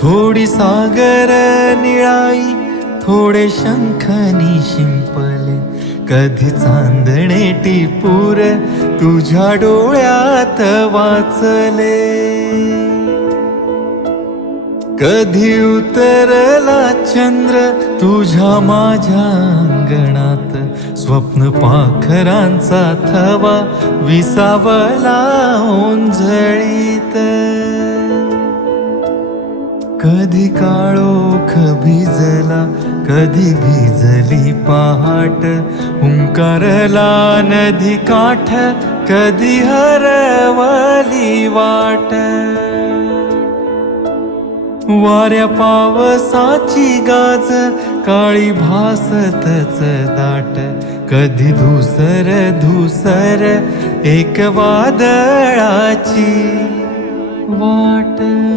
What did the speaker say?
थोडी सागर निळाई, थोडे शंखनी शिंपले, कधी चांदणे टिपूर तुझ्या डोळ्यात वाचले. कधी उतरला चंद्र तुझ्या माझ्या अंगणात, स्वप्न पाखरांचा थवा विसावला ओंजळीत. कधी काळोख भिजला, कधी भिजली पहाट, हुंकारला नदी काठ, कधी हरवली वाट. वाऱ्या पावसाची गाज काळी भासतच दाट, कधी धुसर धुसर एक वादळाची वाट.